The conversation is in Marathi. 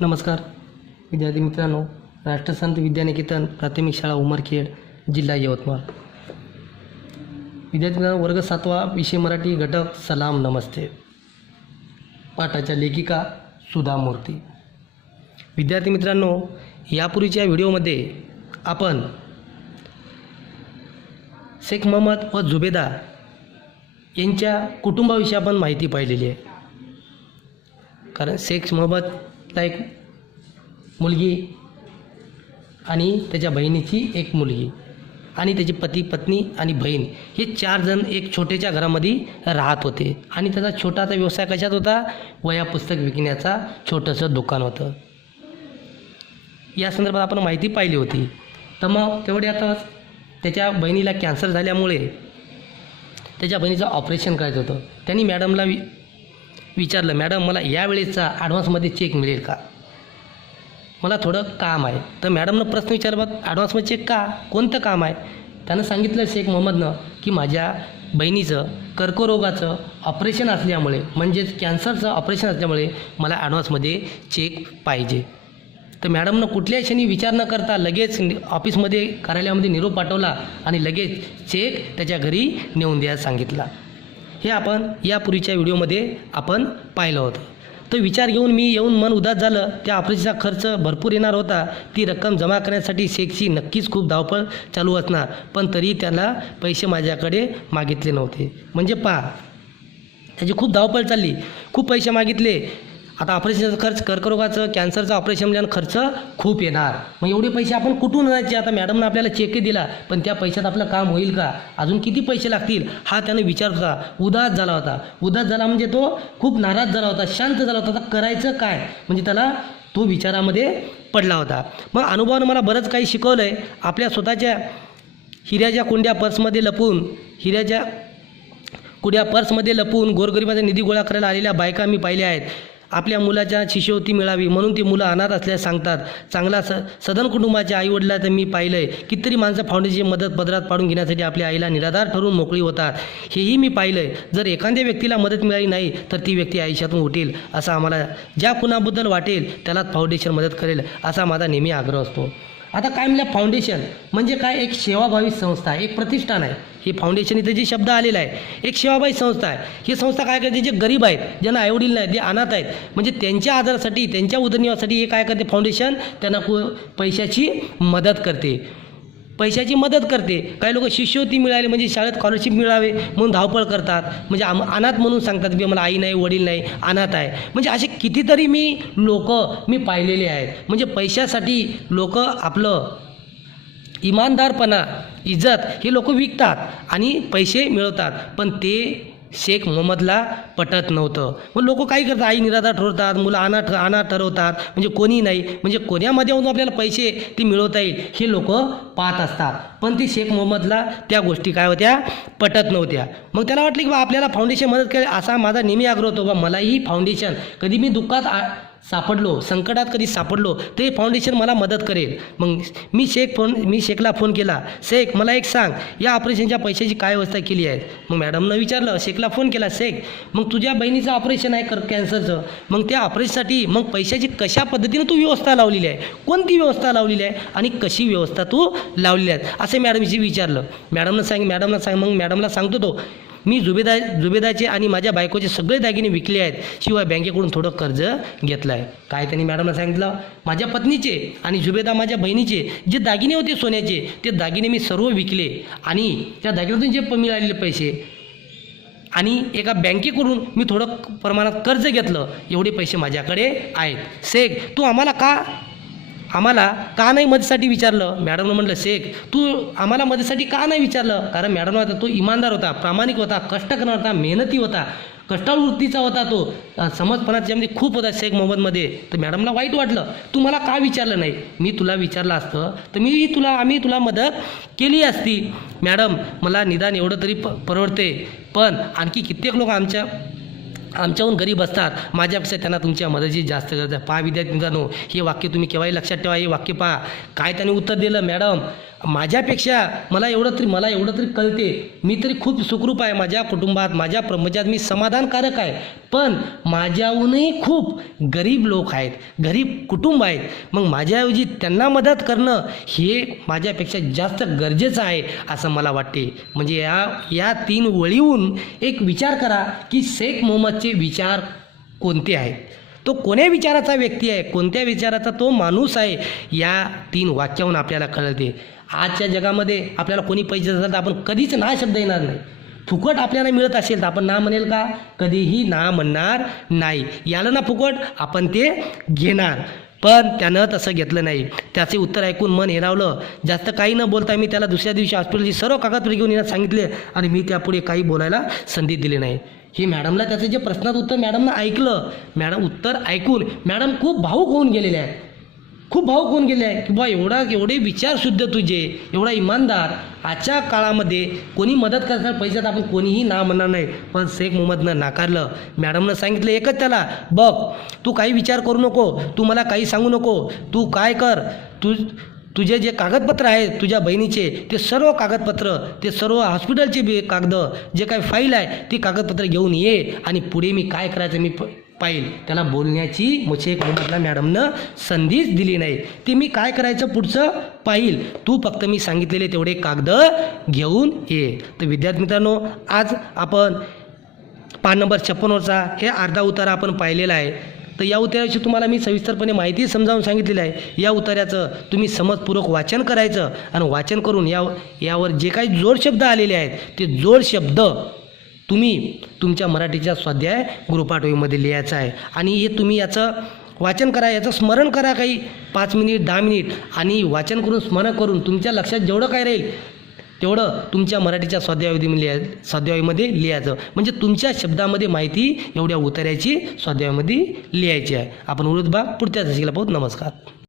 नमस्कार. विद्यार्थी मित्रांनो राष्ट्रसंत विद्यानिकेतन प्राथमिक शाळा उमरखेड जिल्हा यवतमाळ. विद्यार्थी मित्रांनो वर्ग सातवा विषय मराठी घटक सलाम नमस्ते. पाठाच्या लेखिका सुधा मूर्ती. विद्यार्थी मित्रांनो यापूर्वीच्या व्हिडिओमध्ये आपण शेख मोहम्मद व जुबेदा यांच्या कुटुंबाविषयी आपण माहिती पाहिलेली आहे. कारण शेख मोहम्मदला एक मुलगी आणि त्याच्या बहिणीची एक मुलगी आणि त्याची पती पत्नी आणि बहीण. हे चार जण एक छोट्याच्या घरामध्ये राहत होते. आणि त्याचा छोटासा व्यवसाय कशात होता? वया पुस्तक विकण्याचा छोटंसं दुकान होतं. या संदर्भात आपण माहिती पाहिली होती. तर मग तेवढ्यातच त्याच्या बहिणीला कॅन्सर झाल्यामुळे त्याच्या बहिणीचं ऑपरेशन करायचं होतं. त्यांनी मॅडमला वि विचारलं मॅडम मला यावेळेचा ॲडव्हान्समध्ये चेक मिळेल का? मला थोडं काम आहे. तर मॅडमनं प्रश्न विचारला ॲडव्हान्समध्ये चेक का? कोणतं काम आहे? त्यानं सांगितलं शेख मोहम्मदनं की माझ्या बहिणीचं कर्करोगाचं ऑपरेशन असल्यामुळे म्हणजेच कॅन्सरचं ऑपरेशन असल्यामुळे मला ॲडव्हान्समध्ये चेक पाहिजे. तर मॅडमनं कुठल्याही क्षणी विचार न करता लगेच ऑफिसमध्ये कार्यालयामध्ये निरोप पाठवला आणि लगेच चेक त्याच्या घरी नेऊन द्यायला सांगितला. हे आपण यापूर्वीच्या व्हिडिओमध्ये आपण पाहिलं होतं. तो विचार घेऊन मी येऊन मन उदास झालं. त्या ऑपरेशनचा खर्च भरपूर येणार होता. ती रक्कम जमा करण्यासाठी शेखची नक्कीच खूप धावपळ चालू असणार. पण तरी त्याला पैसे माझ्याकडे मागितले नव्हते. म्हणजे पहा त्याची खूप धावपळ चालली. खूप पैसे मागितले. आता ऑपरेशनचा खर्च कर्करोगाचं कॅन्सरचं ऑपरेशन म्हणजे खर्च खूप येणार. मग एवढे पैसे आपण कुठून आणायचे? आता मॅडमनं आपल्याला चेकही दिला पण त्या पैशात आपलं काम होईल का? अजून किती पैसे लागतील? हा त्याने विचार होता. उदास झाला होता. उदास झाला म्हणजे तो खूप नाराज झाला होता शांत झाला होता. आता करायचं काय? म्हणजे त्याला तो विचारामध्ये पडला होता. मग अनुभवानं मला बरंच काही शिकवलं आहे आपल्या स्वतःच्या हिऱ्याच्या कुंड्या पर्समध्ये लपून हिऱ्याच्या कुड्या पर्समध्ये लपून गोरगरिबाचा निधी गोळा करायला आलेल्या बायका मी पाहिल्या आहेत. आपल्या मुलाच्या शिष्यवृत्ती मिळावी म्हणून ती मुलं अनाथ असल्यास सांगतात. चांगला स सदन कुटुंबाच्या आईवडिलाचं मी पाहिलं आहे कितीतरी माणसं फाउंडेशनची मदत पदरात पाडून घेण्यासाठी आपल्या आईला निराधार ठरवून मोकळी होतात. हेही मी पाहिलं आहे जर एखाद्या व्यक्तीला मदत मिळाली नाही तर ती व्यक्ती आयुष्यातून उठेल. असं आम्हाला ज्या कुणाबद्दल वाटेल त्यालाच फाउंडेशन मदत करेल असा माझा नेहमी आग्रह असतो. आता काय म्हणलं फाउंडेशन म्हणजे काय? एक सेवाभावी संस्था आहे एक प्रतिष्ठान आहे. हे फाउंडेशन इथे जे शब्द आलेला आहे एक सेवाभावी संस्था आहे. ही संस्था काय करते? जे गरीब आहेत ज्यांना आईवडील नाही जे अनाथ आहेत म्हणजे त्यांच्या आधारासाठी त्यांच्या उदरनिर्वाहासाठी हे काय करते? फाउंडेशन त्यांना कु पैशाची मदत करते. पैशाची मदत करते. काही लोक शिष्यवृत्ती मिळाली म्हणजे शाळेत स्कॉलरशिप मिळावे म्हणून धावपळ करतात. म्हणजे आम अनाथ म्हणून सांगतात की मला आई नाही वडील नाही अनाथ आहे. म्हणजे असे कितीतरी मी लोक मी पाहिलेले आहेत. म्हणजे पैशासाठी लोक आपलं इमानदारपणा इज्जत हे लोक विकतात आणि पैसे मिळवतात. पण ते शेख मोहम्मदला पटत नव्हतं. मग लोक काय करतात? आई निराधार ठरवतात मुलं अनाथ अनाथ ठरवतात. म्हणजे कोणी नाही. म्हणजे कोण्यामध्ये माध्यमातून आपल्याला पैसे ते मिळवता येईल हे लोक पाहत असतात. पण ती शेख मोहम्मदला त्या गोष्टी काय होत्या? पटत नव्हत्या. मग त्याला वाटलं की बा आपल्याला फाउंडेशन मदत करेल असा माझा नेहमी आग्रह होतो. बा मलाही फाउंडेशन कधी मी दुःखात आ सापडलो संकटात कधी सापडलो ते फाउंडेशन मला मदत करेल. मग मी शेख फोन मी शेखला फोन केला शेख मला एक सांग या ऑपरेशनच्या पैशाची काय व्यवस्था केली आहे? मग मॅडमनं विचारलं शेखला फोन केला शेख मग तुझ्या बहिणीचं ऑपरेशन आहे कर कॅन्सरचं मग त्या ऑपरेशनसाठी मग पैशाची कशा पद्धतीनं तू व्यवस्था लावलेली आहे? कोणती व्यवस्था लावलेली आहे? आणि कशी व्यवस्था तू लावलेली आहे? असे मॅडमशी विचारलं. मॅडमनं सांग मॅडमला सांग मग मॅडमला सांगतो तो मी जुबेदा जुबेदाचे आणि माझ्या बायकोचे सगळे दागिने विकले आहेत शिवाय बँकेकडून थोडं कर्ज घेतलं आहे काय त्यांनी मॅडमला सांगितलं माझ्या पत्नीचे आणि जुबेदा माझ्या बहिणीचे जे दागिने होते सोन्याचे ते दागिने मी सर्व विकले आणि त्या दागिन्यातून जे प- मिळालेले पैसे आणि एका बँकेकडून मी थोडं प्रमाणात कर्ज घेतलं एवढे पैसे माझ्याकडे आहेत. शेख तू आम्हाला का आम्हाला का नाही मदतीसाठी विचारलं? मॅडमनं म्हटलं शेख तू आम्हाला मदतीसाठी का नाही विचारलं? कारण मॅडम होता तो इमानदार होता प्रामाणिक होता कष्ट करणार होता मेहनती होता कष्टाळ वृत्तीचा होता तो. समजपणाच्या समजपणा त्याच्यामध्ये खूप होता शेख मोहम्मदमध्ये तर मॅडमला वाईट वाटलं. तू मला का विचारलं नाही? मी तुला विचारलं असतं. तर मी तुला आम्ही तुला मदत केली असती. मॅडम मला निदान एवढं तरी प परवडते. पण आणखी कित्येक लोक आमच्या आमच्याहून गरीब असतात. माझ्यापेक्षा त्यांना तुमच्या मदतीची जास्त गरज आहे. पहा विद्यार्थी मित्रांनो हे वाक्य तुम्ही केव्हाही लक्षात ठेवा हे वाक्य पहा. काय त्याने उत्तर दिलं? मॅडम माझ्यापेक्षा मला एवढं तरी मला एवढं तरी कळते. मी तरी खूप सुखरूप आहे माझ्या कुटुंबात माझ्या प्रपंचात. मी समाधानकारक आहे. पण माझ्याहूनही खूप गरीब लोक आहेत. गरीब कुटुंब आहेत. मग माझ्याऐवजी त्यांना मदत करणं हे माझ्यापेक्षा जास्त गरजेचं आहे असं मला वाटते. म्हणजे या या तीन वळीहून एक विचार करा की शेख मोहम्मदचे विचार कोणते आहेत? तो कोण्या विचाराचा व्यक्ती आहे? कोणत्या विचाराचा तो माणूस आहे? या तीन वाक्याहून आपल्याला कळते. आजच्या जगामध्ये आपल्याला कोणी पैसे असेल तर आपण कधीच ना शब्द येणार नाही. फुकट आपल्याला मिळत असेल तर आपण ना म्हणेल का? कधीही ना म्हणणार नाही. याला ना फुकट आपण ते घेणार. पण त्यानं तसं घेतलं नाही. त्याचे उत्तर ऐकून मन हेरावलं. जास्त काही न बोलता मी त्याला दुसऱ्या दिवशी हॉस्पिटलची सर्व कागदपत्रे घेऊन येण्यास सांगितले आणि मी त्यापुढे काही बोलायला संधी दिली नाही. हे मॅडमला त्याचं जे प्रश्नात उत्तर मॅडमनं ऐकलं मॅडम उत्तर ऐकून मॅडम खूप भाऊक होऊन गेलेले आहेत. खूप भाऊक होऊन गेले आहे की बा एवढा एवढे विचार शुद्ध तुझे एवढा इमानदार. आजच्या काळामध्ये कोणी मदत करणार पैशात आपण कोणीही ना म्हणणार नाही. पण शेख मोहम्मदनं नाकारलं. मॅडमनं सांगितलं एकच त्याला बघ तू काही विचार करू नको तू मला काही सांगू नको तू काय कर? तू तुझे जे कागदपत्र आहेत तुझ्या बहिणीचे ते सर्व कागदपत्र ते सर्व हॉस्पिटलचे बी कागद जे काही फाईल आहे ती कागदपत्र घेऊन ये आणि पुढे मी काय करायचं मी प पाहिल. त्याला बोलण्याची मुशेख मोहम्मदला मॅडमनं संधीच दिली नाही. ते मी काय करायचं पुढचं? पाहिल. तू फक्त मी सांगितलेले तेवढे कागद घेऊन ये. तर विद्यार्थी मित्रांनो आज आपण पान नंबर छप्पनवरचा हे अर्धा उतारा आपण पाहिलेला आहे. तर या उतार्याची तुम्हाला मी सविस्तरपणे माहिती समजावून सांगितलेली आहे. या उतार्याचं तुम्ही समजपूर्वक वाचन करायचं आणि वाचन करून या यावर जे काही जोड शब्द आलेले आहेत ते जोड शब्द तुम्ही तुमच्या मराठीच्या स्वाध्याय गृहपाठवीमध्ये लिहायचं आहे. आणि हे तुम्ही याचं वाचन करा याचं स्मरण करा काही पाच मिनिट दहा मिनिट आणि वाचन करून स्मरण करून तुमच्या लक्षात जेवढं काय राहील तेवढं तुमच्या मराठीच्या स्वाध्यायामध्ये लिहाय स्वाध्यायामध्ये लिहायचं. म्हणजे तुमच्या शब्दामध्ये माहिती एवढ्या उतार्याची स्वाध्यायामध्ये लिहायची आहे. आपण उरुद भाग पुढच्या शिकला पाहू. नमस्कार.